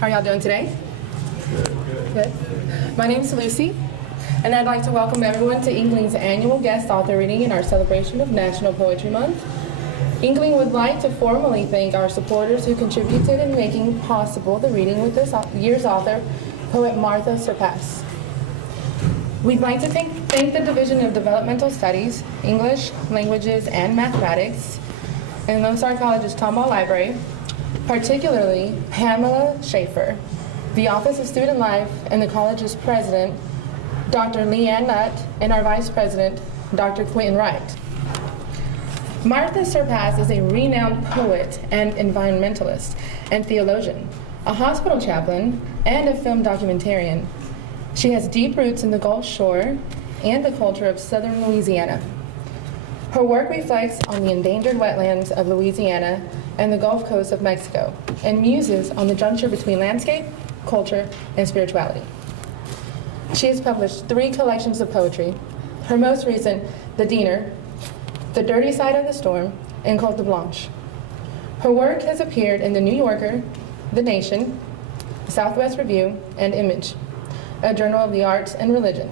How are y'all doing today? Good. My name is Lucy, and I'd like to welcome everyone to Inkling's annual guest author reading in our celebration of National Poetry Month. Inkling would like to formally thank our supporters who contributed in making possible the reading with this year's author, poet Martha Serpas. We'd like to thank the Division of Developmental Studies, English, Languages, and Mathematics in Lone Star College-Tomball Library, particularly Pamela Schaefer, the Office of Student Life, and the college's president, Dr. Leanne Nutt, and our vice president, Dr. Quentin Wright. Martha Serpas is a renowned poet and environmentalist and theologian, a hospital chaplain, and a film documentarian. She has deep roots in the Gulf Shore and the culture of southern Louisiana. Her work reflects on the endangered wetlands of Louisiana and the Gulf Coast of Mexico, and muses on the juncture between landscape, culture, and spirituality. She has published 3 collections of poetry, her most recent, The Diener, The Dirty Side of the Storm, and Cote Blanche. Her work has appeared in The New Yorker, The Nation, Southwest Review, and Image, a journal of the arts and religion,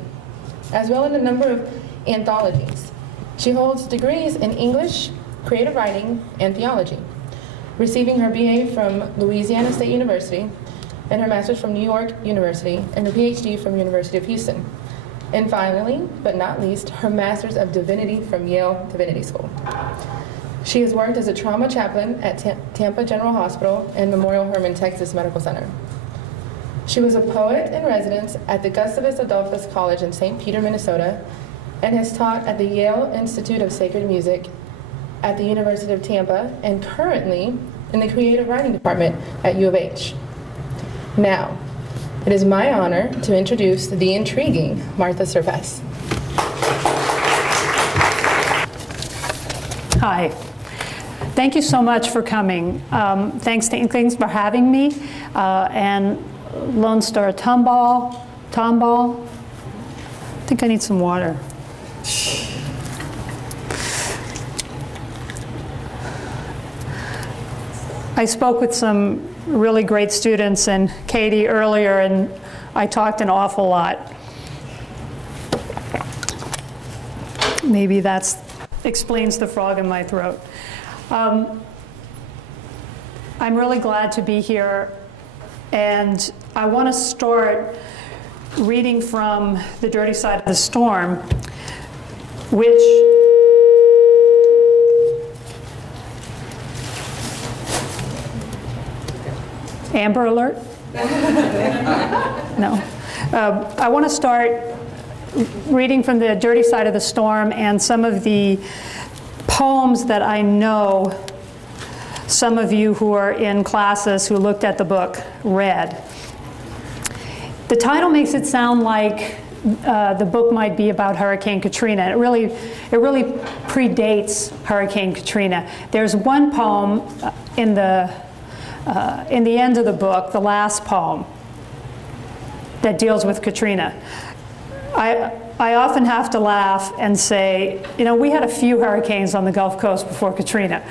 as well as a number of anthologies. She holds degrees in English, creative writing, and theology, receiving her BA from Louisiana State University and her master's from New York University and her PhD from University of Houston. And finally, but not least, her Master's of Divinity from Yale Divinity School. She has worked as a trauma chaplain at Tampa General Hospital and Memorial Hermann Texas Medical Center. She was a poet in residence at the Gustavus Adolphus College in St. Peter, Minnesota, and has taught at the Yale Institute of Sacred Music at the University of Tampa, and currently in the Creative Writing Department at U of H. Now, it is my honor to introduce the intriguing Martha Serpas. Hi. Thank you so much for coming. Thanks to Inklings for having me, and Lone Star Tomball. I think I need some water. I spoke with some really great students and Katie earlier, and I talked an awful lot. Maybe that explains the frog in my throat. I'm really glad to be here, and I want to start reading from The Dirty Side of the Storm, which Amber alert? No. I want to start reading from The Dirty Side of the Storm and some of the poems that I know some of you who are in classes who looked at the book read. The title makes it sound like the book might be about Hurricane Katrina. It really predates Hurricane Katrina. There's one poem in the end of the book, the last poem, that deals with Katrina. I often have to laugh and say, you know, we had a few hurricanes on the Gulf Coast before Katrina,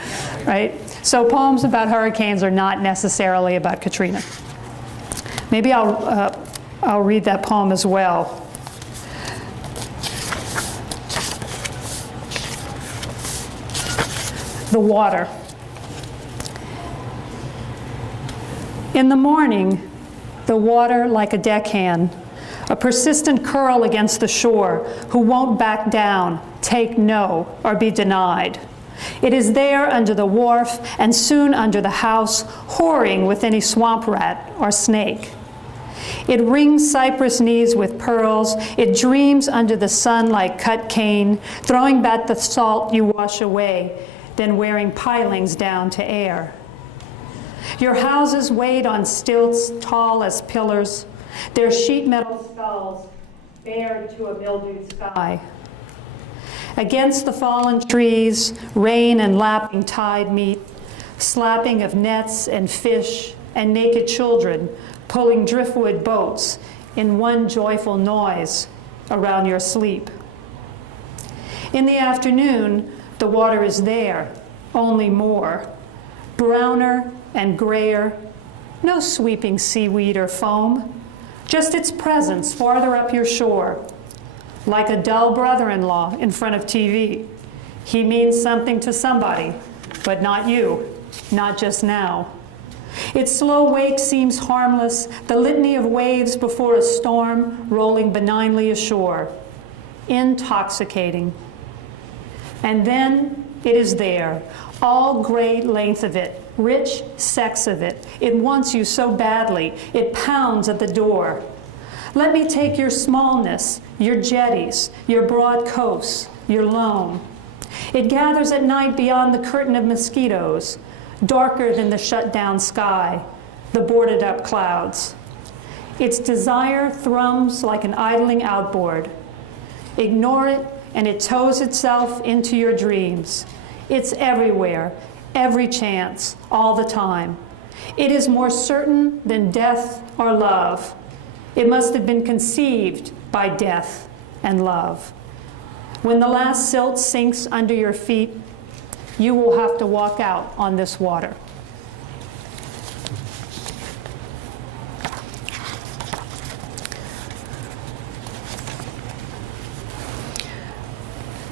right? So poems about hurricanes are not necessarily about Katrina. Maybe I'll read that poem as well. The water. In the morning, the water like a deckhand, a persistent curl against the shore, who won't back down, take no, or be denied. It is there under the wharf and soon under the house, whoring with any swamp rat or snake. It rings cypress knees with pearls. It dreams under the sun like cut cane, throwing back the salt you wash away, then wearing pilings down to air. Your houses wait on stilts tall as pillars, their sheet metal skulls bared to a mildewed sky. Against the fallen trees, rain and lapping tide meet, slapping of nets and fish and naked children pulling driftwood boats in one joyful noise around your sleep. In the afternoon, the water is there, only more, browner and grayer, No sweeping seaweed or foam, just its presence farther up your shore. Like a dull brother-in-law in front of TV. He means something to somebody, but not you, not just now. Its slow wake seems harmless, the litany of waves before a storm rolling benignly ashore. Intoxicating. And then it is there, all great length of it, rich sex of it. It wants you so badly, it pounds at the door. Let me take your smallness, your jetties, your broad coasts, your loam. It gathers at night beyond the curtain of mosquitoes, darker than the shut-down sky, the boarded-up clouds. Its desire thrums like an idling outboard. Ignore it, and it tows itself into your dreams. It's everywhere, every chance, all the time. It is more certain than death or love. It must have been conceived by death and love. When the last silt sinks under your feet, you will have to walk out on this water.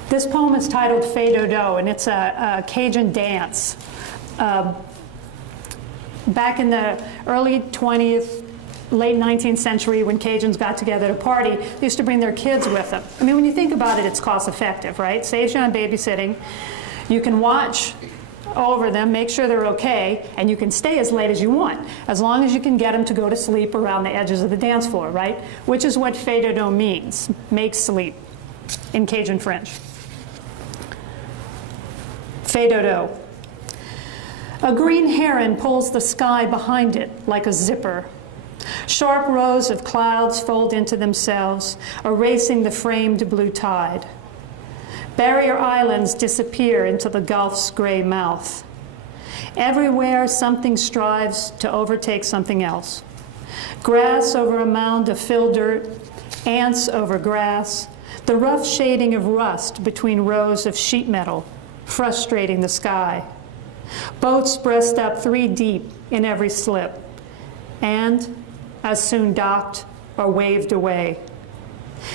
This poem is titled Fais Dodo, and it's a Cajun dance. Back in the early 20th, late 19th century, when Cajuns got together to party, they used to bring their kids with them. I mean, when you think about it, it's cost effective, right? Saves you on babysitting. You can watch over them, make sure they're okay, and you can stay as late as you want, as long as you can get them to go to sleep around the edges of the dance floor, right? Which is what Fais Dodo means, make sleep, in Cajun French. Fais Dodo. A green heron pulls the sky behind it like a zipper. Sharp rows of clouds fold into themselves, erasing the framed blue tide. Barrier islands disappear into the Gulf's gray mouth. Everywhere something strives to overtake something else. Grass over a mound of fill dirt, ants over grass, the rough shading of rust between rows of sheet metal, frustrating the sky. Boats breast up 3 deep in every slip, and as soon docked or waved away.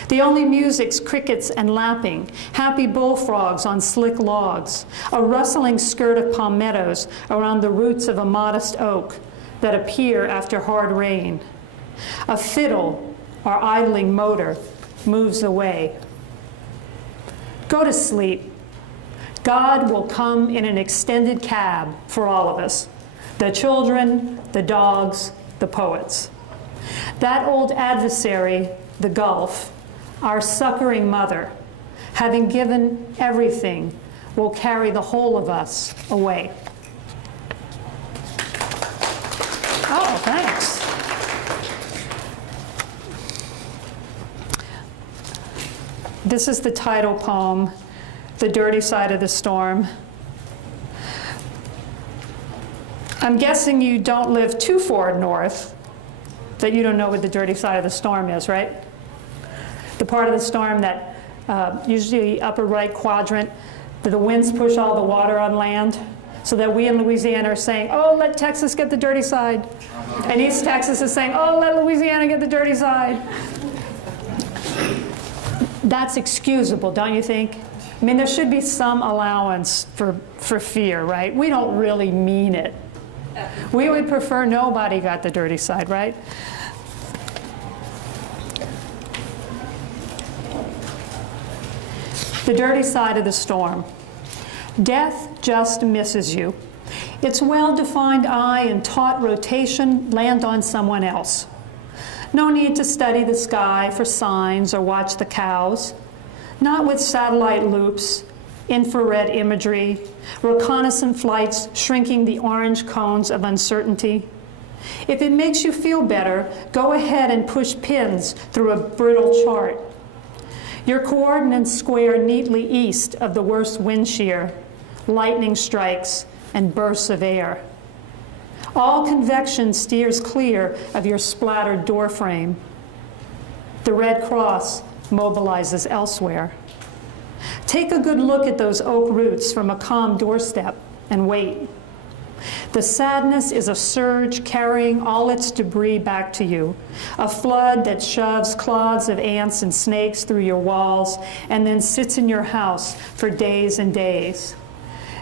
The only music's crickets and lapping, happy bullfrogs on slick logs, a rustling skirt of palmettos around the roots of a modest oak that appear after hard rain. A fiddle or idling motor moves away. Go to sleep. God will come in an extended cab for all of us, the children, the dogs, the poets. That old adversary, the Gulf, our succoring mother, having given everything, will carry the whole of us away. Oh, thanks. This is the title poem, The Dirty Side of the Storm. I'm guessing you don't live too far north that you don't know what the dirty side of the storm is, right? The part of the storm that usually upper right quadrant, that the winds push all the water on land, so that we in Louisiana are saying, oh, let Texas get the dirty side. And East Texas is saying, oh, let Louisiana get the dirty side. That's excusable, don't you think? I mean, there should be some allowance for fear, right? We don't really mean it. We would prefer nobody got the dirty side, right? The dirty side of the storm. Death just misses you. Its well-defined eye and taut rotation land on someone else. No need to study the sky for signs or watch the cows. Not with satellite loops, infrared imagery, reconnaissance flights shrinking the orange cones of uncertainty. If it makes you feel better, go ahead and push pins through a brittle chart. Your coordinates square neatly east of the worst wind shear, lightning strikes, and bursts of air. All convection steers clear of your splattered doorframe. The Red Cross mobilizes elsewhere. Take a good look at those oak roots from a calm doorstep and wait. The sadness is a surge carrying all its debris back to you, a flood that shoves clods of ants and snakes through your walls and then sits in your house for days and days.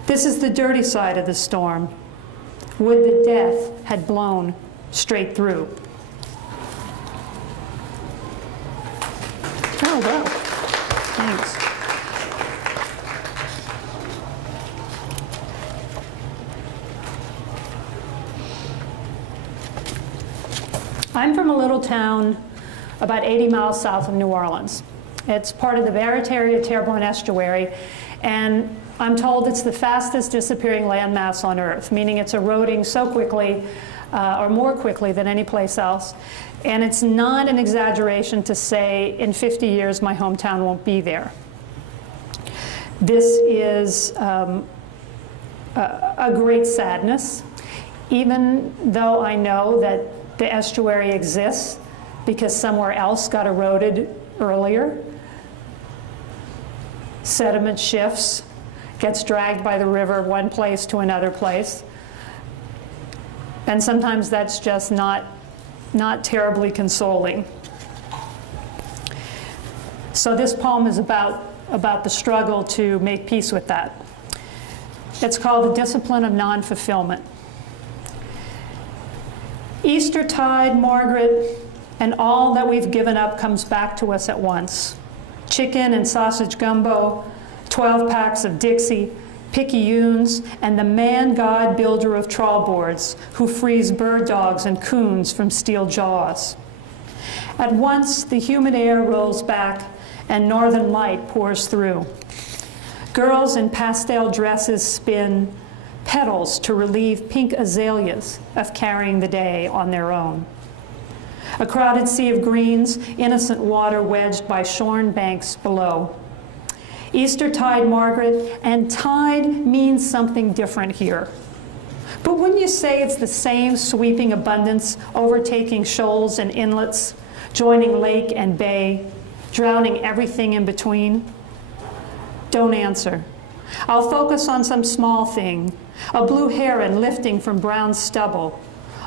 This is the dirty side of the storm. Would that death had blown straight through. Oh, wow. Thanks. I'm from a little town about 80 miles south of New Orleans. It's part of the Barataria-Terrebonne estuary, and I'm told it's the fastest disappearing landmass on Earth, meaning it's eroding so quickly, or more quickly than any place else. And it's not an exaggeration to say in 50 years my hometown won't be there. This is a great sadness, even though I know that the estuary exists because somewhere else got eroded earlier. Sediment shifts, gets dragged by the river one place to another place. And sometimes that's just not terribly consoling. So this poem is about the struggle to make peace with that. It's called The Discipline of Non-Fulfillment. Eastertide, Margaret, and all that we've given up comes back to us at once. Chicken and sausage gumbo, 12 packs of Dixie, picayunes, and the man-god builder of trawl boards who frees bird dogs and coons from steel jaws. At once, the humid air rolls back and northern light pours through. Girls in pastel dresses spin petals to relieve pink azaleas of carrying the day on their own. A crowded sea of greens, innocent water wedged by shorn banks below. Eastertide, Margaret, and tide means something different here. But wouldn't you say it's the same sweeping abundance overtaking shoals and inlets, joining lake and bay, drowning everything in between? Don't answer. I'll focus on some small thing, a blue heron lifting from brown stubble,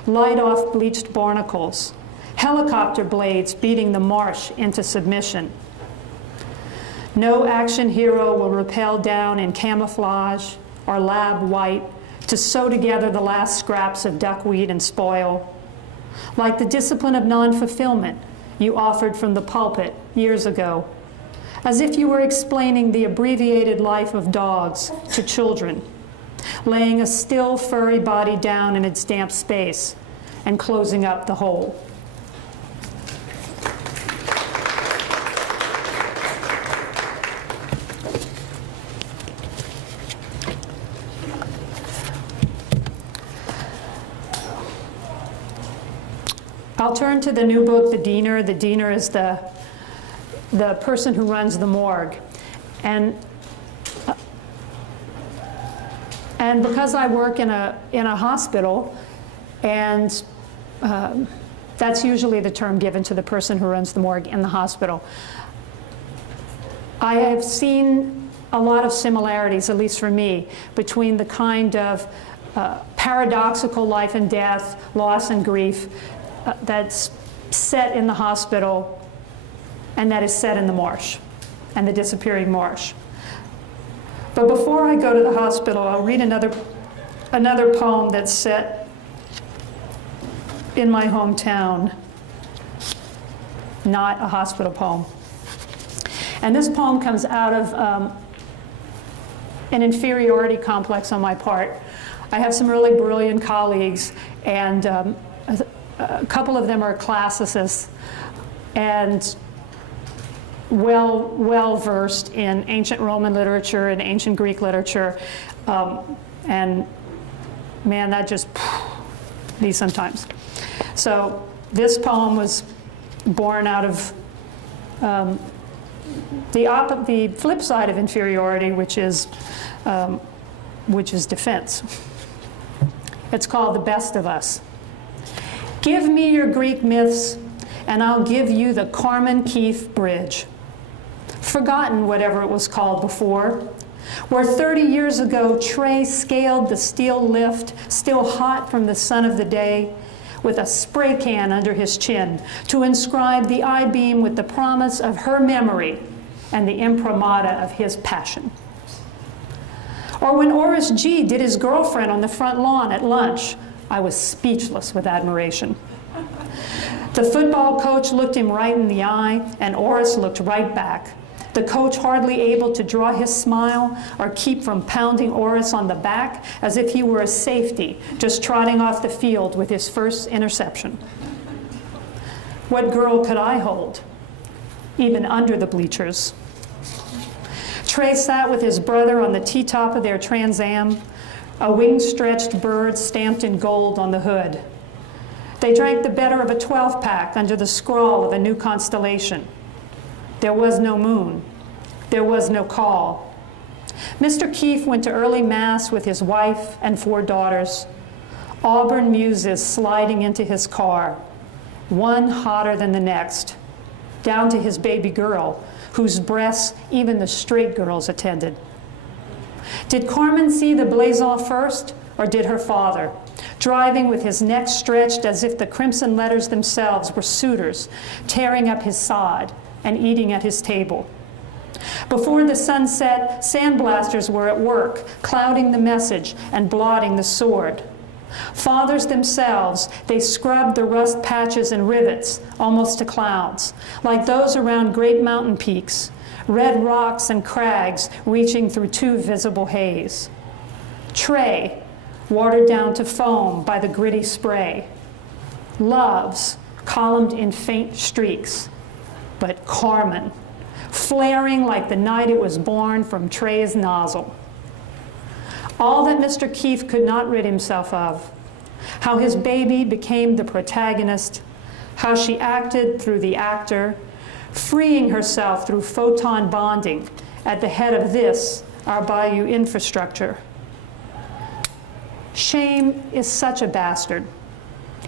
light off bleached barnacles, helicopter blades beating the marsh into submission. No action hero will rappel down in camouflage or lab white to sew together the last scraps of duckweed and spoil. Like the discipline of non-fulfillment you offered from the pulpit years ago, as if you were explaining the abbreviated life of dogs to children, laying a still furry body down in its damp space and closing up the hole. I'll turn to the new book, The Diener. The Diener is the person who runs the morgue. And because I work in a hospital, and that's usually the term given to the person who runs the morgue in the hospital, I have seen a lot of similarities, at least for me, between the kind of paradoxical life and death, loss and grief that's set in the hospital and that is set in the marsh and the disappearing marsh. But before I go to the hospital, I'll read another poem that's set in my hometown, not a hospital poem. And this poem comes out of an inferiority complex on my part. I have some really brilliant colleagues, and a couple of them are classicists and well versed in ancient Roman literature and ancient Greek literature, and man, that just me sometimes. So this poem was born out of the flip side of inferiority, which is defense. It's called The Best of Us. Give me your Greek myths, and I'll give you the Carmen Keith Bridge. Forgotten whatever it was called before, where 30 years ago Trey scaled the steel lift, still hot from the sun of the day, with a spray can under his chin to inscribe the I-beam with the promise of her memory and the imprimatur of his passion. Or when Oris G. did his girlfriend on the front lawn at lunch, I was speechless with admiration. The football coach looked him right in the eye, and Oris looked right back. The coach hardly able to draw his smile or keep from pounding Oris on the back as if he were a safety just trotting off the field with his first interception. What girl could I hold, even under the bleachers? Trey sat with his brother on the T-top of their Trans Am, a wing-stretched bird stamped in gold on the hood. They drank the better of a 12-pack under the scrawl of a new constellation. There was no moon. There was no call. Mr. Keefe went to early mass with his wife and 4 daughters. Auburn muses sliding into his car, one hotter than the next, down to his baby girl, whose breasts even the straight girls attended. Did Carmen see the blazon first, or did her father, driving with his neck stretched as if the crimson letters themselves were suitors, tearing up his sod and eating at his table? Before the sun set, sandblasters were at work, clouding the message and blotting the sword. Fathers themselves, they scrubbed the rust patches and rivets almost to clouds, like those around great mountain peaks, red rocks and crags reaching through too visible haze. Trey, watered down to foam by the gritty spray. Loves, columned in faint streaks. But Carmen, flaring like the night it was born from Trey's nozzle. All that Mr. Keefe could not rid himself of. How his baby became the protagonist, how she acted through the actor, freeing herself through photon bonding at the head of this, our Bayou infrastructure. Shame is such a bastard.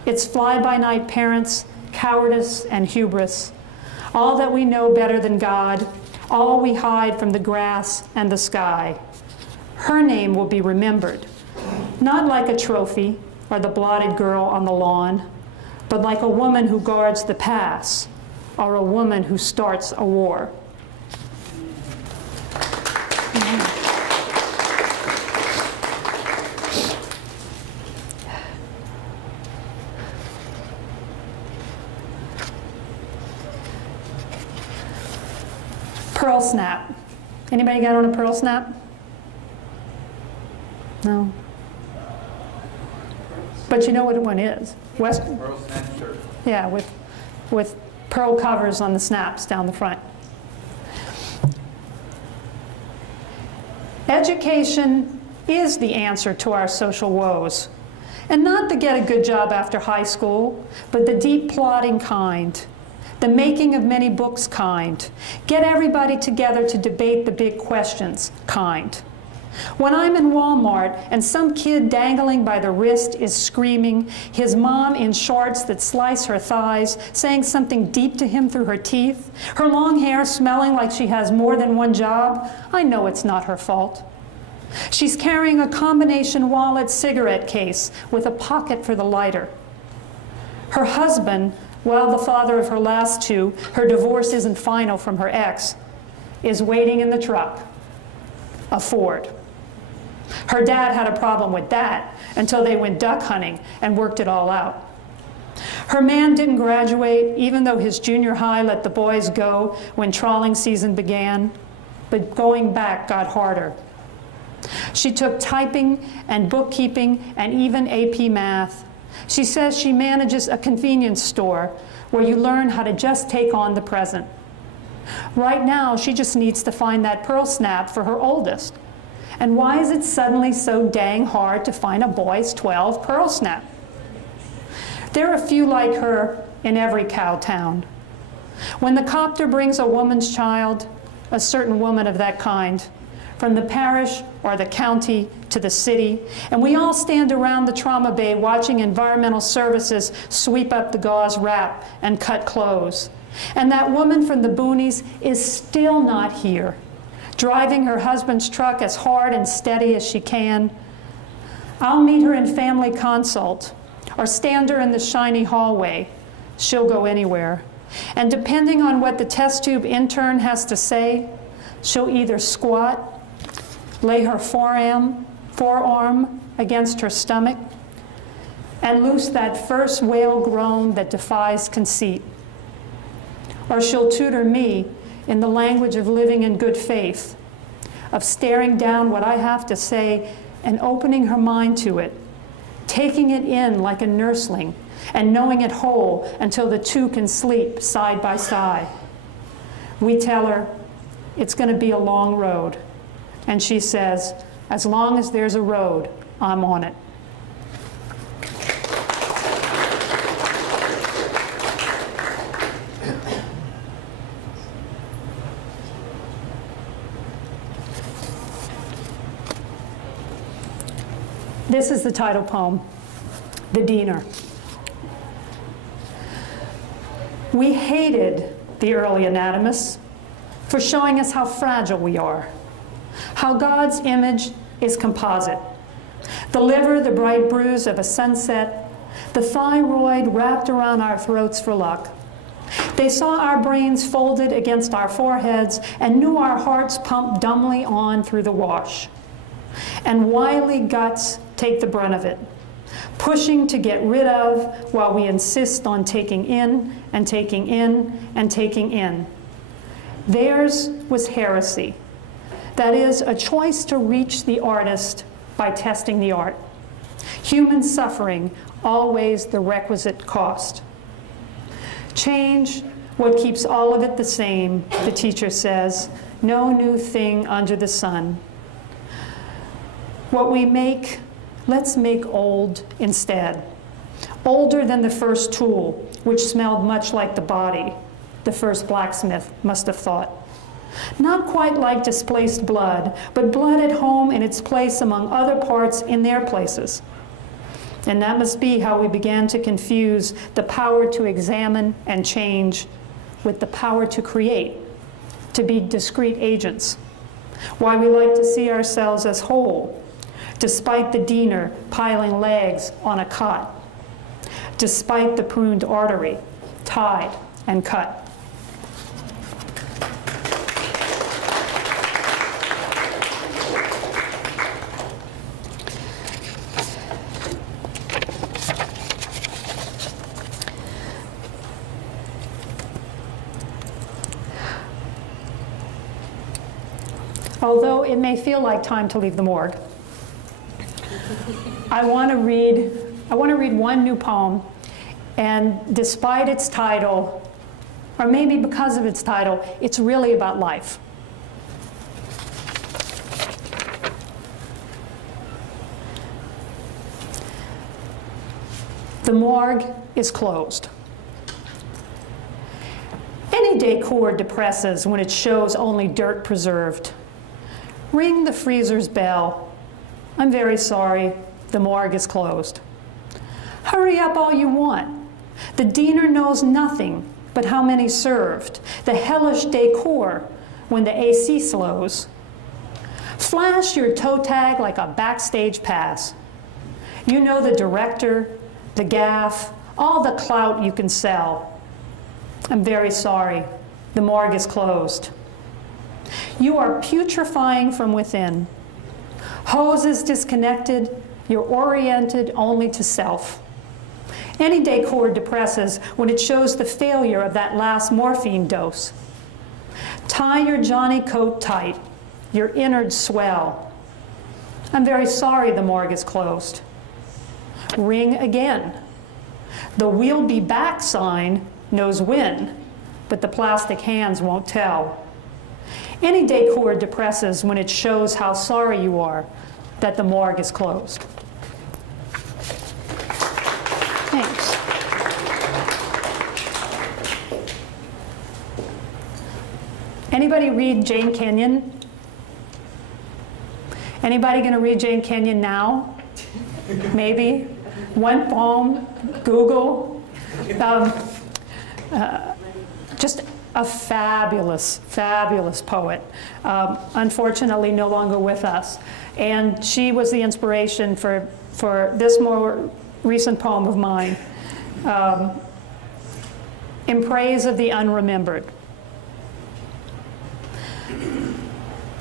Its fly-by-night parents, cowardice and hubris, all that we know better than God, all we hide from the grass and the sky. Her name will be remembered, not like a trophy or the blotted girl on the lawn, but like a woman who guards the pass or a woman who starts a war. Pearl snap. Anybody got on a pearl snap? No. But you know what one is. Western. Pearl snap shirt. Yeah, with pearl covers on the snaps down the front. Education is the answer to our social woes. And not the get a good job after high school, but the deep plodding kind. The making of many books kind. Get everybody together to debate the big questions kind. When I'm in Walmart and some kid dangling by the wrist is screaming, his mom in shorts that slice her thighs, saying something deep to him through her teeth, her long hair smelling like she has more than one job, I know it's not her fault. She's carrying a combination wallet cigarette case with a pocket for the lighter. Her husband, well, the father of her last 2, her divorce isn't final from her ex, is waiting in the truck, a Ford. Her dad had a problem with that until they went duck hunting and worked it all out. Her man didn't graduate, even though his junior high let the boys go when trawling season began, but going back got harder. She took typing and bookkeeping and even AP math. She says she manages a convenience store where you learn how to just take on the present. Right now, she just needs to find that pearl snap for her oldest. And why is it suddenly so dang hard to find a boy's 12 pearl snap? There are a few like her in every cow town. When the copter brings a woman's child, a certain woman of that kind, from the parish or the county to the city, and we all stand around the trauma bay watching environmental services sweep up the gauze wrap and cut clothes. And that woman from the boonies is still not here driving her husband's truck as hard and steady as she can. I'll meet her in family consult or stand her in the shiny hallway. She'll go anywhere. And depending on what the test tube intern has to say, she'll either squat, lay her forearm against her stomach, and loose that first whale groan that defies conceit. Or she'll tutor me in the language of living in good faith, of staring down what I have to say and opening her mind to it, taking it in like a nursling and knowing it whole until the two can sleep side by side. We tell her it's going to be a long road, and she says, as long as there's a road, I'm on it. This is the title poem, The Diener. We hated the early anatomists for showing us how fragile we are, how God's image is composite. The liver, the bright bruise of a sunset, the thyroid wrapped around our throats for luck. They saw our brains folded against our foreheads and knew our hearts pumped dumbly on through the wash. And wily guts take the brunt of it, pushing to get rid of while we insist on taking in and taking in and taking in. Theirs was heresy. That is, a choice to reach the artist by testing the art. Human suffering, always the requisite cost. Change, what keeps all of it the same, the teacher says, no new thing under the sun. What we make, let's make old instead. Older than the first tool, which smelled much like the body, the first blacksmith must have thought. Not quite like displaced blood, but blood at home in its place among other parts in their places. And that must be how we began to confuse the power to examine and change with the power to create, to be discrete agents. Why we like to see ourselves as whole, despite the diener piling legs on a cot, despite the pruned artery, tied and cut. Although it may feel like time to leave the morgue, I want to read one new poem, and despite its title, or maybe because of its title, it's really about life. The morgue is closed. Any decor depresses when it shows only dirt preserved. Ring the freezer's bell. I'm very sorry, the morgue is closed. Hurry up all you want. The diener knows nothing but how many served, the hellish decor when the AC slows. Flash your toe tag like a backstage pass. You know the director, the gaff, all the clout you can sell. I'm very sorry, the morgue is closed. You are putrefying from within. Hoses disconnected, you're oriented only to self. Any decor depresses when it shows the failure of that last morphine dose. Tie your Johnny coat tight, your innards swell. I'm very sorry the morgue is closed. Ring again. The "we'll be back" sign knows when, but the plastic hands won't tell. Any decor depresses when it shows how sorry you are that the morgue is closed. Thanks. Anybody read Jane Kenyon? Anybody going to read Jane Kenyon now? Maybe? One poem, Google. Just a fabulous, fabulous poet, unfortunately no longer with us. And she was the inspiration for this more recent poem of mine, In Praise of the Unremembered.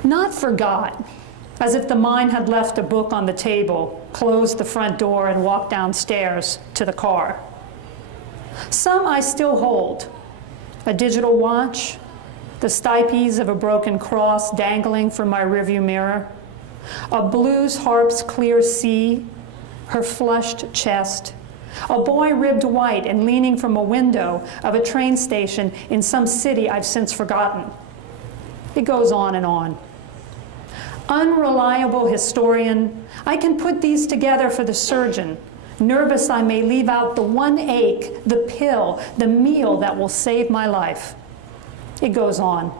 Not forgot, as if the mind had left a book on the table, closed the front door, and walked downstairs to the car. Some I still hold, a digital watch, the stipes of a broken cross dangling from my rearview mirror, a blues harp's clear sea, her flushed chest, a boy ribbed white and leaning from a window of a train station in some city I've since forgotten. It goes on and on. Unreliable historian, I can put these together for the surgeon, nervous I may leave out the one ache, the pill, the meal that will save my life. It goes on.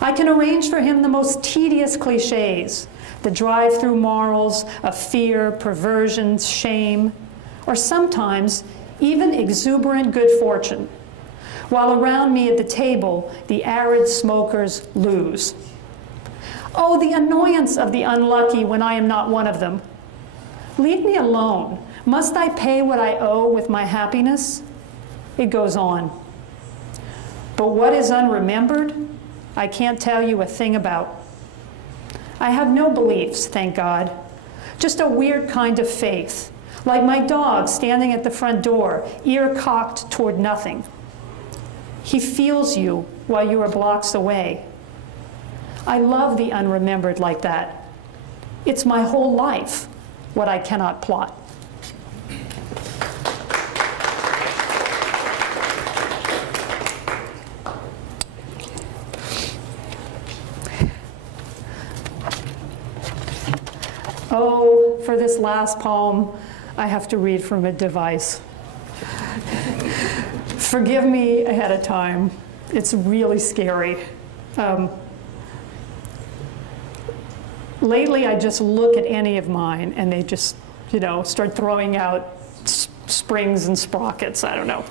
I can arrange for him the most tedious cliches, the drive-through morals of fear, perversion, shame, or sometimes even exuberant good fortune, while around me at the table, the arid smokers lose. Oh, the annoyance of the unlucky when I am not one of them. Leave me alone. Must I pay what I owe with my happiness? It goes on. But what is unremembered, I can't tell you a thing about. I have no beliefs, thank God. Just a weird kind of faith, like my dog standing at the front door, ear cocked toward nothing. He feels you while you are blocks away. I love the unremembered like that. It's my whole life, what I cannot plot. Oh, for this last poem, I have to read from a device. Forgive me ahead of time. It's really scary. Lately, I just look at any of mine and they just, start throwing out springs and sprockets. I don't know.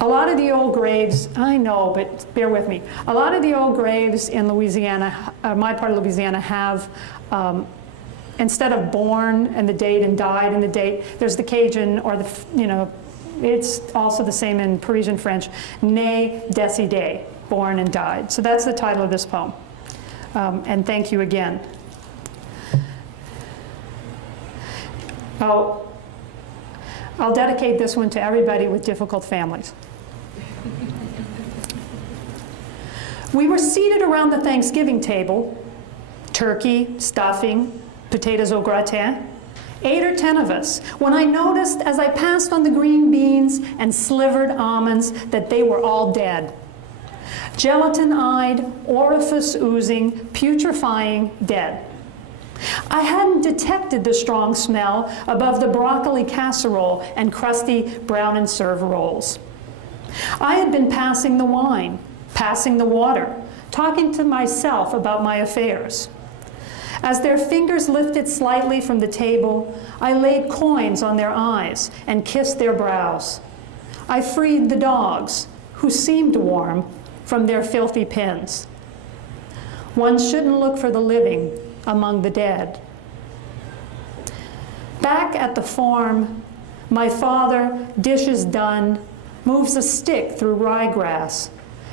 A lot of the old graves, I know, but bear with me. A lot of the old graves in Louisiana, my part of Louisiana, have, instead of born and the date and died and the date, there's the Cajun or the, it's also the same in Parisian French, né, décédé, born and died. So that's the title of this poem. And thank you again. I'll dedicate this one to everybody with difficult families. We were seated around the Thanksgiving table, turkey, stuffing, potatoes au gratin, 8 or 10 of us, when I noticed as I passed on the green beans and slivered almonds that they were all dead. Gelatin-eyed, orifice oozing, putrefying, dead. I hadn't detected the strong smell above the broccoli casserole and crusty brown and serve rolls. I had been passing the wine, passing the water, talking to myself about my affairs. As their fingers lifted slightly from the table, I laid coins on their eyes and kissed their brows. I freed the dogs, who seemed warm, from their filthy pens. One shouldn't look for the living among the dead. Back at the farm, my father, dishes done, moves a stick through ryegrass,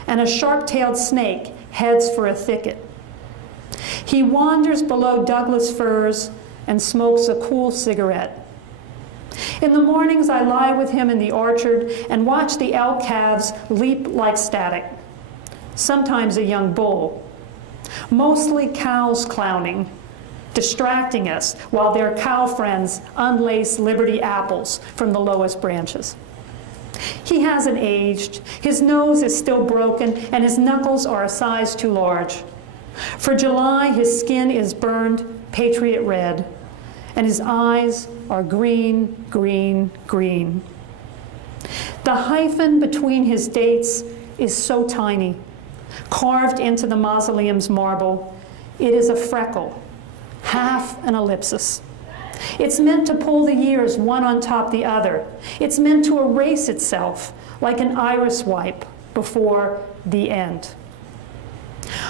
and a sharp-tailed snake heads for a thicket. He wanders below Douglas firs and smokes a cool cigarette. In the mornings, I lie with him in the orchard and watch the elk calves leap like static, sometimes a young bull, mostly cows clowning, distracting us while their cow friends unlace Liberty apples from the lowest branches. He hasn't aged, his nose is still broken, and his knuckles are a size too large. For July, his skin is burned patriot red, and his eyes are green, green, green. The hyphen between his dates is so tiny, carved into the mausoleum's marble. It is a freckle, half an ellipsis. It's meant to pull the years one on top the other. It's meant to erase itself, like an iris wipe before the end.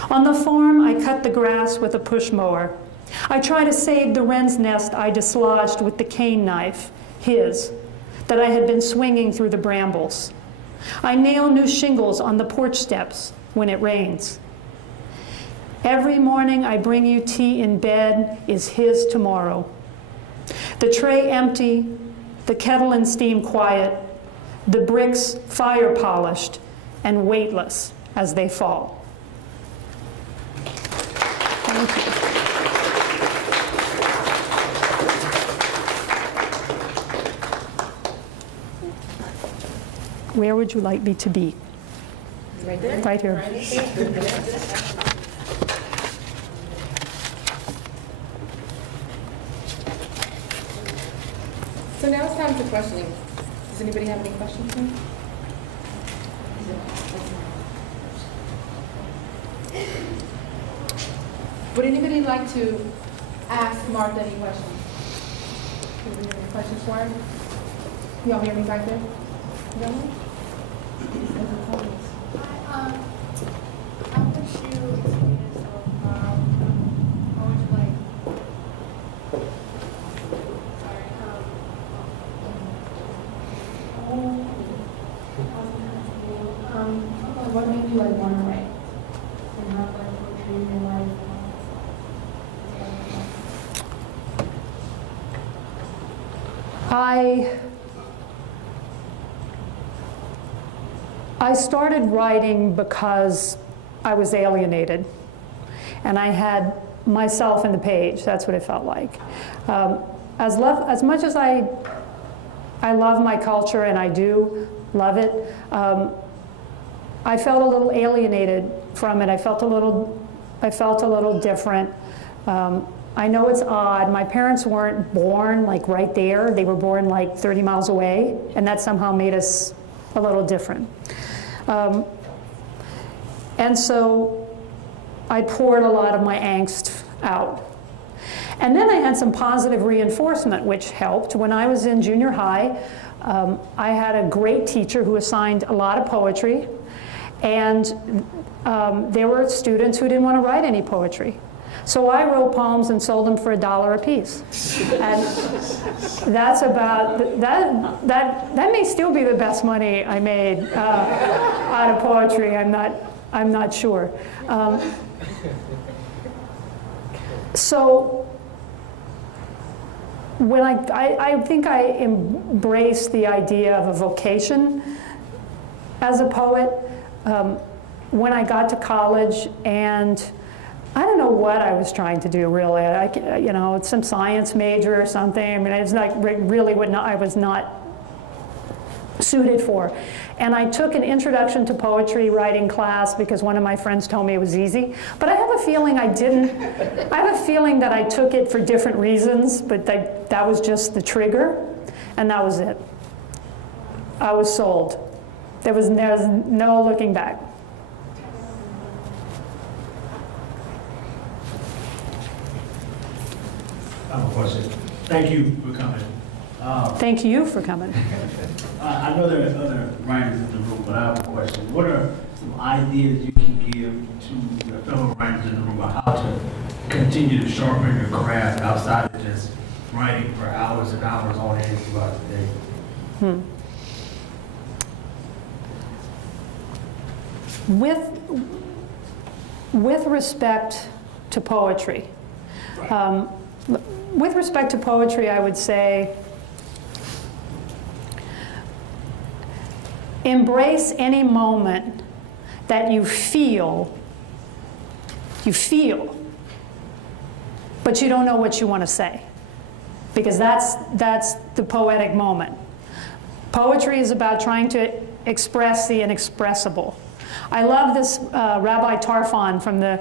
On the farm, I cut the grass with a push mower. I try to save the wren's nest I dislodged with the cane knife, his, that I had been swinging through the brambles. I nail new shingles on the porch steps when it rains. Every morning I bring you tea in bed is his tomorrow. The tray empty, the kettle and steam quiet, the bricks fire polished and weightless as they fall. Thank you. Where would you like me to be? Right there. Right here. So now it's time for questioning. Does anybody have any questions for me? Would anybody like to ask Martha any questions? Do we have any questions for her? Y'all hear me back there? No? How would you explain yourself? How would you like? Sorry. What made you like want to write and have like poetry in your life? I started writing because I was alienated, and I had myself in the page. That's what it felt like. As much as I love my culture, and I do love it, I felt a little alienated from it. I felt a little different. I know it's odd. My parents weren't born like right there. They were born like 30 miles away, and that somehow made us a little different. And so I poured a lot of my angst out. And then I had some positive reinforcement, which helped. When I was in junior high, I had a great teacher who assigned a lot of poetry, and there were students who didn't want to write any poetry. So I wrote poems and sold them for $1 a piece. And that's about, that may still be the best money I made out of poetry. I'm not sure. So when I think I embraced the idea of a vocation as a poet when I got to college, and I don't know what I was trying to do really. It's some science major or something. I mean, it's like really I was not suited for. And I took an introduction to poetry writing class because one of my friends told me it was easy. But I have a feeling I didn't. I have a feeling that I took it for different reasons, but that was just the trigger, and that was it. I was sold. There was no looking back. I have a question. Thank you for coming. Thank you for coming. I know there are other writers in the room, but I have a question. What are some ideas you can give to the fellow writers in the room about how to continue to sharpen your craft outside of just writing for hours and hours on end throughout the day? With respect to poetry, I would say embrace any moment that you feel, but you don't know what you want to say, because that's the poetic moment. Poetry is about trying to express the inexpressible. I love this Rabbi Tarfon from the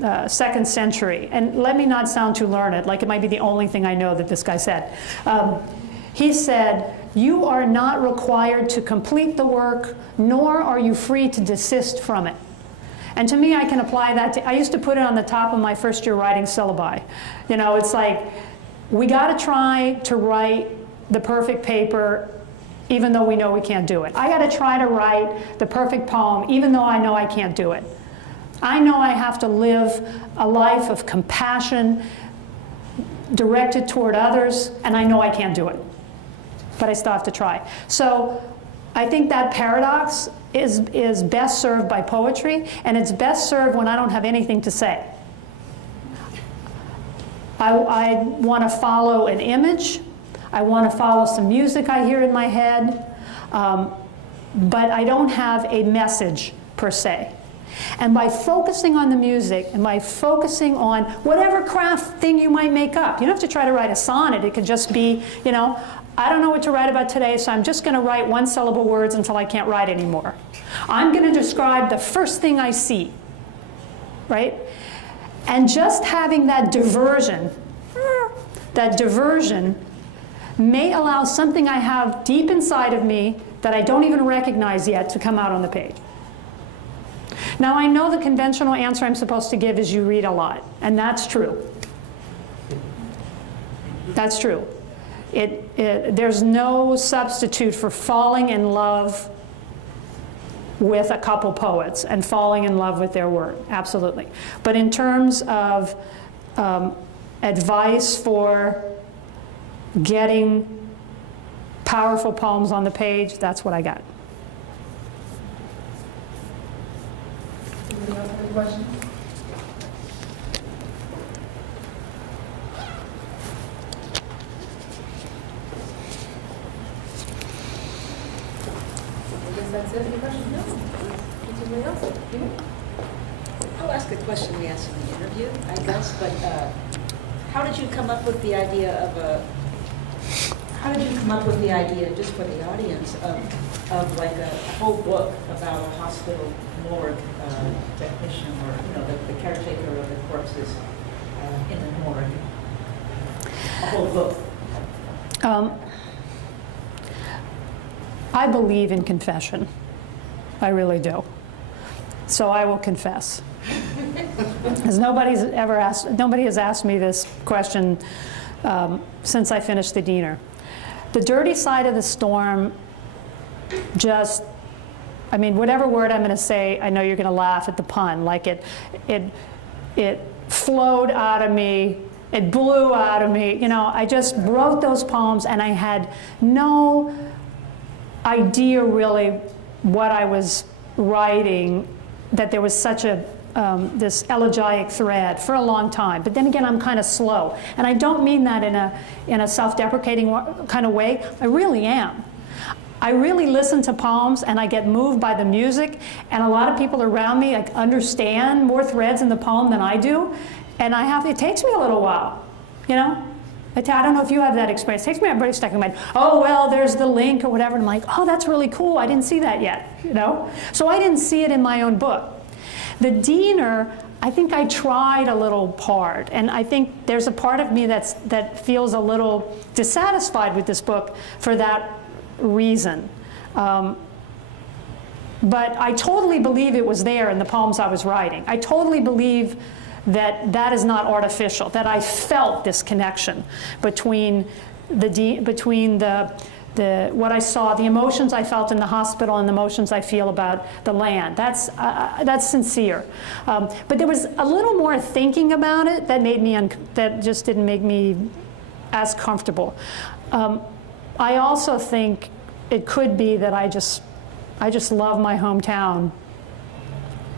2nd century, and let me not sound too learned, like it might be the only thing I know that this guy said. He said, "You are not required to complete the work, nor are you free to desist from it." And to me, I can apply that to, I used to put it on the top of my first year writing syllabi. You know, it's like, we got to try to write the perfect paper even though we know we can't do it. I got to try to write the perfect poem, even though I know I can't do it. I know I have to live a life of compassion directed toward others, and I know I can't do it. But I still have to try. So I think that paradox is best served by poetry, and it's best served when I don't have anything to say. I want to follow an image. I want to follow some music I hear in my head, but I don't have a message per se. And by focusing on the music and by focusing on whatever craft thing you might make up, you don't have to try to write a sonnet. It could just be, you know, I don't know what to write about today, so I'm just going to write one-syllable words until I can't write anymore. I'm going to describe the first thing I see, right? And just having that diversion may allow something I have deep inside of me that I don't even recognize yet to come out on the page. Now, I know the conventional answer I'm supposed to give is you read a lot, and that's true. That's true. There's no substitute for falling in love with a couple poets and falling in love with their work, absolutely. But in terms of advice for getting powerful poems on the page, that's what I got. Anybody else have any questions? I guess that's it. Any questions? No? Anybody else? You? I'll ask a question we asked in the interview, I guess, but how did you come up with the idea just for the audience, of like a whole book about a hospital morgue technician, or, you know, the caretaker of the corpses in the morgue? A whole book. I believe in confession. I really do. So I will confess. Because nobody has asked me this question since I finished the Diener. The dirty side of the storm just, I mean, whatever word I'm going to say, I know you're going to laugh at the pun. Like it flowed out of me. It blew out of me. You know, I just wrote those poems, and I had no idea really what I was writing, that there was such a this elegiac thread for a long time. But then again, I'm kind of slow, and I don't mean that in a self-deprecating kind of way. I really am. I really listen to poems, and I get moved by the music, and a lot of people around me like understand more threads in the poem than I do, and it takes me a little while, you know? I don't know if you have that experience. It takes me a break stuck in my mind. Oh, well, there's the link or whatever. And I'm like, oh, that's really cool. I didn't see that yet, you know? So I didn't see it in my own book. The Diener, I think I tried a little part. And I think there's a part of me that feels a little dissatisfied with this book for that reason. But I totally believe it was there in the poems I was writing. I totally believe that is not artificial, that I felt this connection between what I saw, the emotions I felt in the hospital and the emotions I feel about the land. That's sincere. But there was a little more thinking about it that just didn't make me as comfortable. I also think it could be that I just love my hometown.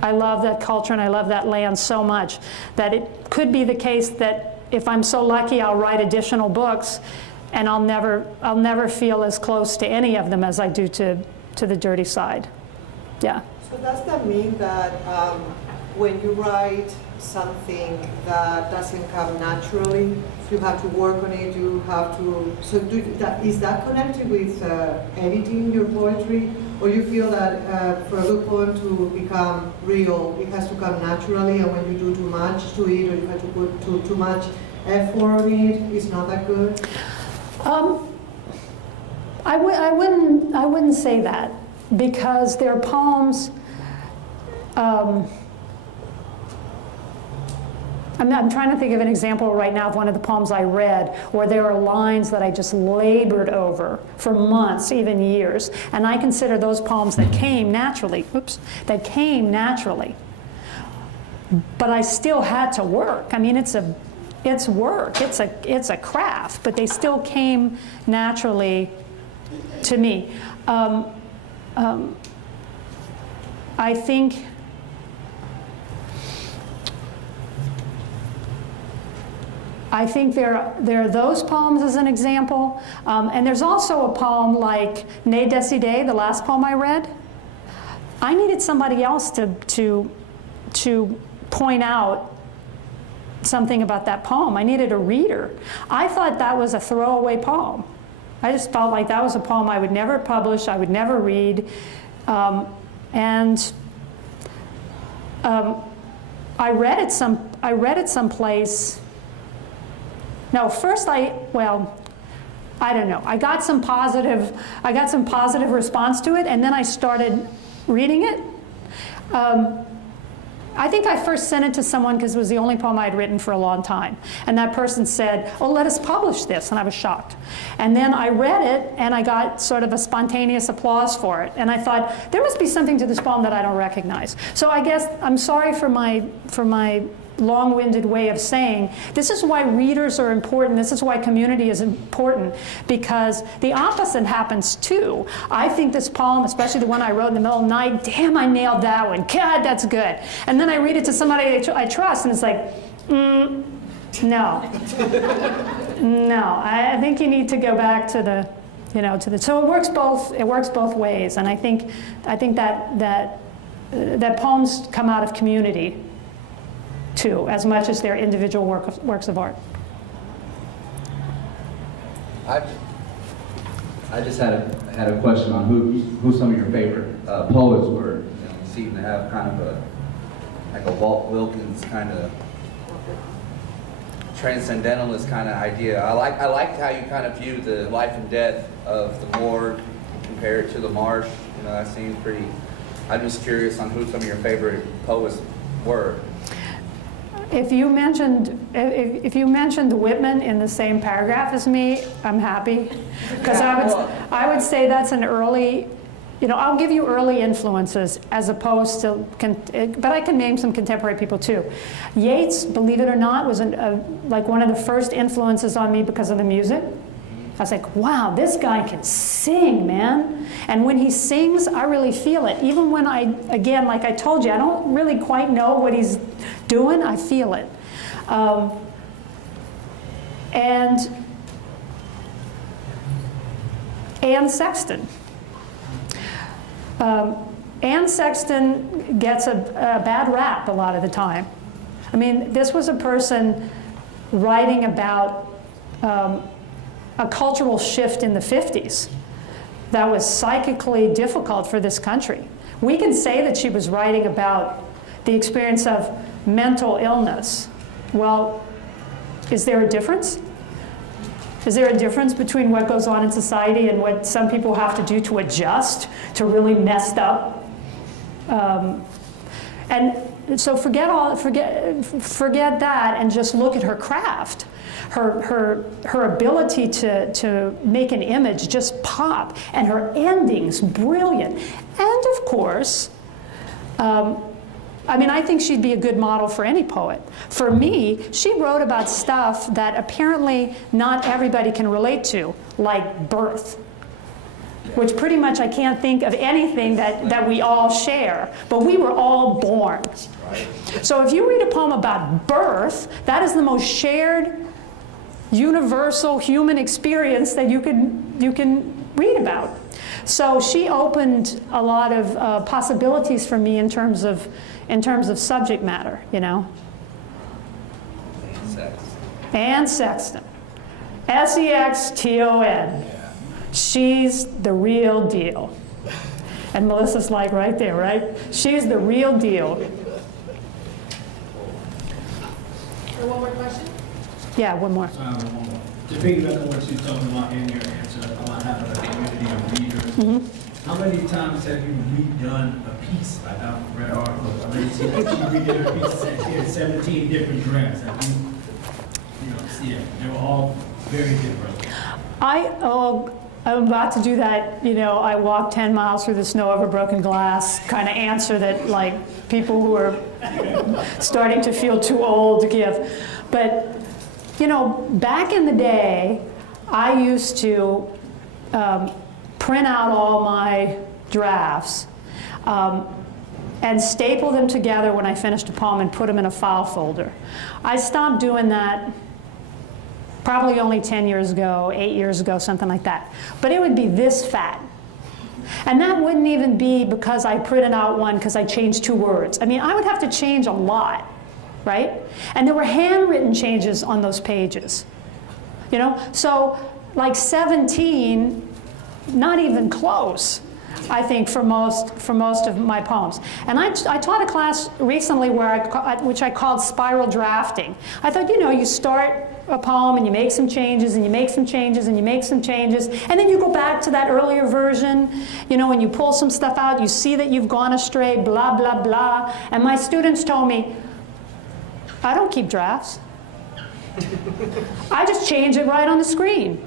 I love that culture and I love that land so much that it could be the case that if I'm so lucky, I'll write additional books, and I'll never feel as close to any of them as I do to the dirty side. Yeah. So does that mean that when you write something that doesn't come naturally, you have to work on it, you have to, is that connected with editing your poetry? Or you feel that for a good poem to become real, it has to come naturally, and when you do too much to it, or you have to put too much effort on it, it's not that good? I wouldn't say that, because there are poems. I'm trying to think of an example right now of one of the poems I read where there are lines that I just labored over for months, even years. And I consider those poems that came naturally, that came naturally. But I still had to work. I mean, it's work, it's a craft, but they still came naturally to me. I think there are those poems as an example, and there's also a poem like Ne Decide, the last poem I read. I needed somebody else to point out something about that poem. I needed a reader. I thought that was a throwaway poem. I just felt like that was a poem I would never publish, I would never read, and I read it someplace. No, first I don't know. I got some positive response to it, and then I started reading it. I think I first sent it to someone because it was the only poem I had written for a long time. And that person said, oh, let us publish this. And I was shocked. And then I read it, and I got sort of a spontaneous applause for it. And I thought, there must be something to this poem that I don't recognize. So I guess I'm sorry for my long-winded way of saying, this is why readers are important, this is why community is important, because the opposite happens too. I think this poem, especially the one I wrote in the middle of the night, damn, I nailed that one, God, that's good. And then I read it to somebody I trust, and it's like, no. No, I think you need to go back to the, so it works both ways, and I think that poems come out of community too, as much as their individual works of art. I just had a question on who some of your favorite poets were. You seem to have kind of a Walt Wilkins kind of transcendentalist kind of idea. I liked how you kind of view the life and death of the morgue, compare it to the marsh. That seems pretty. I'm just curious on who some of your favorite poets were. If you mentioned Whitman in the same paragraph as me, I'm happy, because I would say that's an early. I'll give you early influences as opposed to, but I can name some contemporary people too. Yeats, believe it or not, was like one of the first influences on me because of the music. I was like, wow, this guy can sing, man. And when he sings, I really feel it. Even when again, like I told you, I don't really quite know what he's doing, I feel it. And Anne Sexton. Anne Sexton gets a bad rap a lot of the time. I mean, this was a person writing about a cultural shift in the 50s that was psychically difficult for this country. We can say that she was writing about the experience of mental illness. Well, is there a difference? Is there a difference between what goes on in society and what some people have to do to adjust to really messed up? And so forget that and just look at her craft. Her ability to make an image just pop, and her endings brilliant. And of course, I think she'd be a good model for any poet. For me, she wrote about stuff that apparently not everybody can relate to, like birth, which pretty much I can't think of anything that we all share, but we were all born. So if you read a poem about birth, that is the most shared, universal human experience that you can read about. So she opened a lot of possibilities for me in terms of subject matter, Anne Sexton. Sexton. She's the real deal. And Melissa's like right there, right? She's the real deal. One more question? Yeah, one more. One more. To piggyback on what you're talking about in your answer about having a community of readers, How many times have you redone a piece? Like I've read articles, I've already seen that she redid a piece, she had 17 different drafts. Have you know, see it? They were all very different. I'm about to do that, you know, I walk 10 miles through the snow over broken glass kind of answer that like people who are starting to feel too old to give. But, you know, back in the day, I used to print out all my drafts and staple them together when I finished a poem and put them in a file folder. I stopped doing that probably only 10 years ago, 8 years ago, something like that. But it would be this fat. And that wouldn't even be because I printed out one because I changed 2 words. I mean, I would have to change a lot, right? And there were handwritten changes on those pages, you know? So like 17, not even close, I think, for most of my poems. And I taught a class recently which I called spiral drafting. I thought, you know, you start a poem and you make some changes and you make some changes and you make some changes, and then you go back to that earlier version, you know, and you pull some stuff out, you see that you've gone astray, blah, blah, blah. And my students told me, I don't keep drafts. I just change it right on the screen.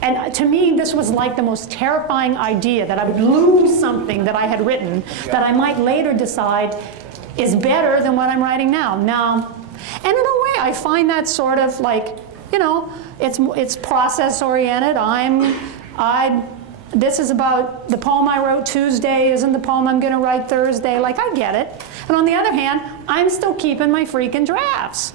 And to me, this was like the most terrifying idea, that I would lose something that I had written that I might later decide is better than what I'm writing now. Now, and in a way, I find that sort of like, you know, it's process oriented. This is about the poem I wrote Tuesday isn't the poem I'm going to write Thursday. Like, I get it. And on the other hand, I'm still keeping my freaking drafts.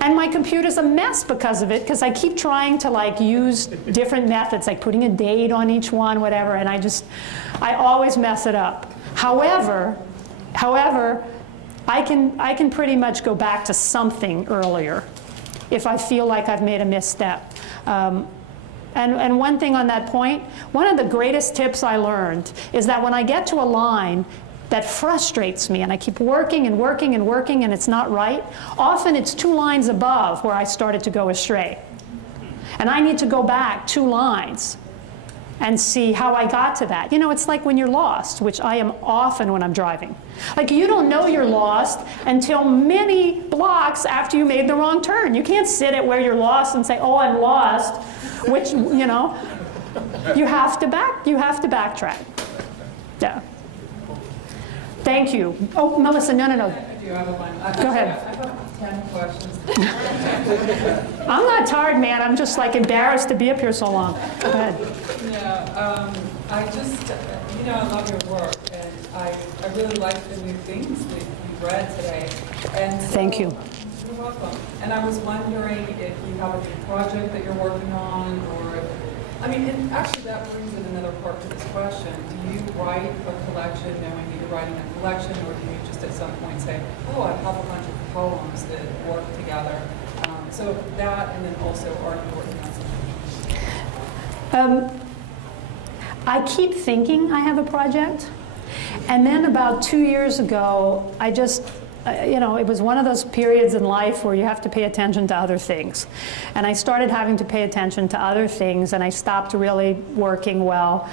And my computer's a mess because of it, because I keep trying to like use different methods, like putting a date on each one, whatever, and I always mess it up. However, I can pretty much go back to something earlier if I feel like I've made a misstep. And one thing on that point, one of the greatest tips I learned is that when I get to a line that frustrates me and I keep working and working and working and it's not right, often it's 2 lines above where I started to go astray. And I need to go back 2 lines and see how I got to that. You know, it's like when you're lost, which I am often when I'm driving. Like, you don't know you're lost until many blocks after you made the wrong turn. You can't sit at where you're lost and say, oh, I'm lost, which, you know, you have to backtrack. Yeah. Thank you. Oh, Melissa, no. I do have a one. Go ahead. I have 10 questions. I'm not tired, man. I'm just like embarrassed to be up here so long. Go ahead. Yeah, I just, you know, I love your work, and I really like the new things that you read today. And so, Thank you. You're welcome. And I was wondering if you have a new project that you're working on, or, I mean, and actually that brings in another part to this question. Do you write a collection knowing that you're writing a collection, or do you just at some point say, oh, I have a bunch of poems that work together? So that, and then also, are you working on something? I keep thinking I have a project, and then about 2 years ago, I just, you know, it was one of those periods in life where you have to pay attention to other things. And I started having to pay attention to other things, and I stopped really working well.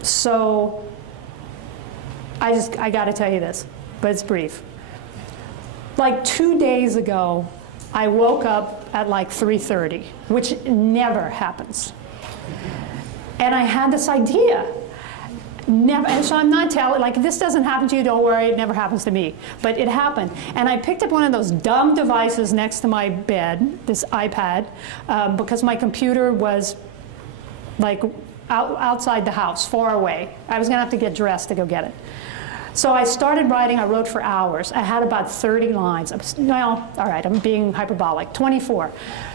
So I got to tell you this, but it's brief. Like 2 days ago, I woke up at like 3:30, which never happens. And I had this idea. Never, and so I'm not telling, like, if this doesn't happen to you, don't worry, it never happens to me. But it happened. And I picked up one of those dumb devices next to my bed, this iPad, because my computer was like outside the house, far away. I was gonna have to get dressed to go get it. So I started writing, I wrote for hours. I had about 30 lines. Well, all right, I'm being hyperbolic, 24.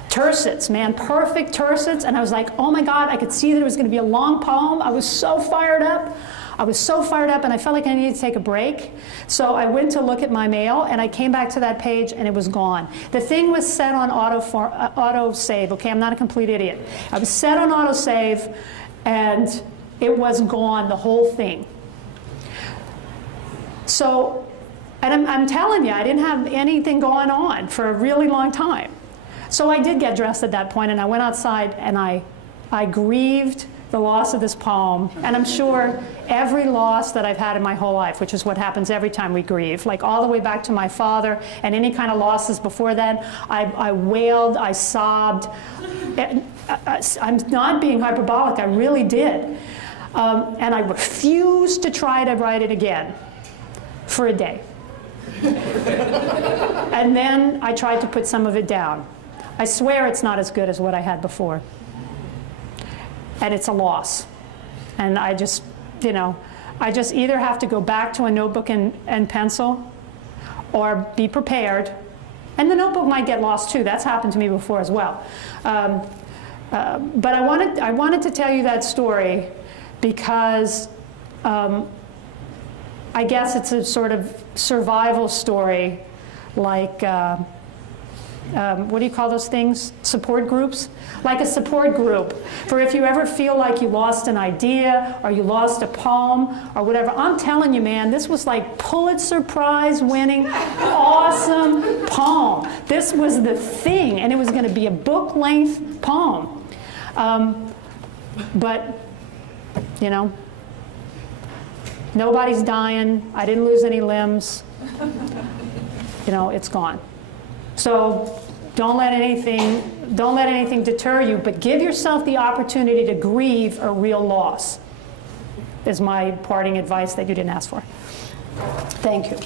Tercets, man, perfect tercets. And I was like, oh my God, I could see that it was gonna be a long poem. I was so fired up. And I felt like I needed to take a break. So I went to look at my mail, and I came back to that page, and it was gone. The thing was set on auto save. Okay, I'm not a complete idiot. I was set on auto save, and it was gone, the whole thing. So, and I'm telling you, I didn't have anything going on for a really long time. So I did get dressed at that point, and I went outside, and I grieved the loss of this poem, and I'm sure every loss that I've had in my whole life, which is what happens every time we grieve, like all the way back to my father and any kind of losses before then, I wailed, I sobbed. I'm not being hyperbolic, I really did. And I refused to try to write it again for a day. And then I tried to put some of it down. I swear it's not as good as what I had before. And it's a loss. And I just, you know, I just either have to go back to a notebook and pencil or be prepared. And the notebook might get lost too. That's happened to me before as well. But I wanted to tell you that story because I guess it's a sort of survival story, like, what do you call those things? Support groups? Like a support group for if you ever feel like you lost an idea or you lost a poem or whatever. I'm telling you, man, this was like Pulitzer Prize winning, awesome poem. This was the thing, and it was going to be a book-length poem. But, you know, nobody's dying. I didn't lose any limbs. You know, it's gone. So don't let anything deter you, but give yourself the opportunity to grieve a real loss, is my parting advice that you didn't ask for. Thank you.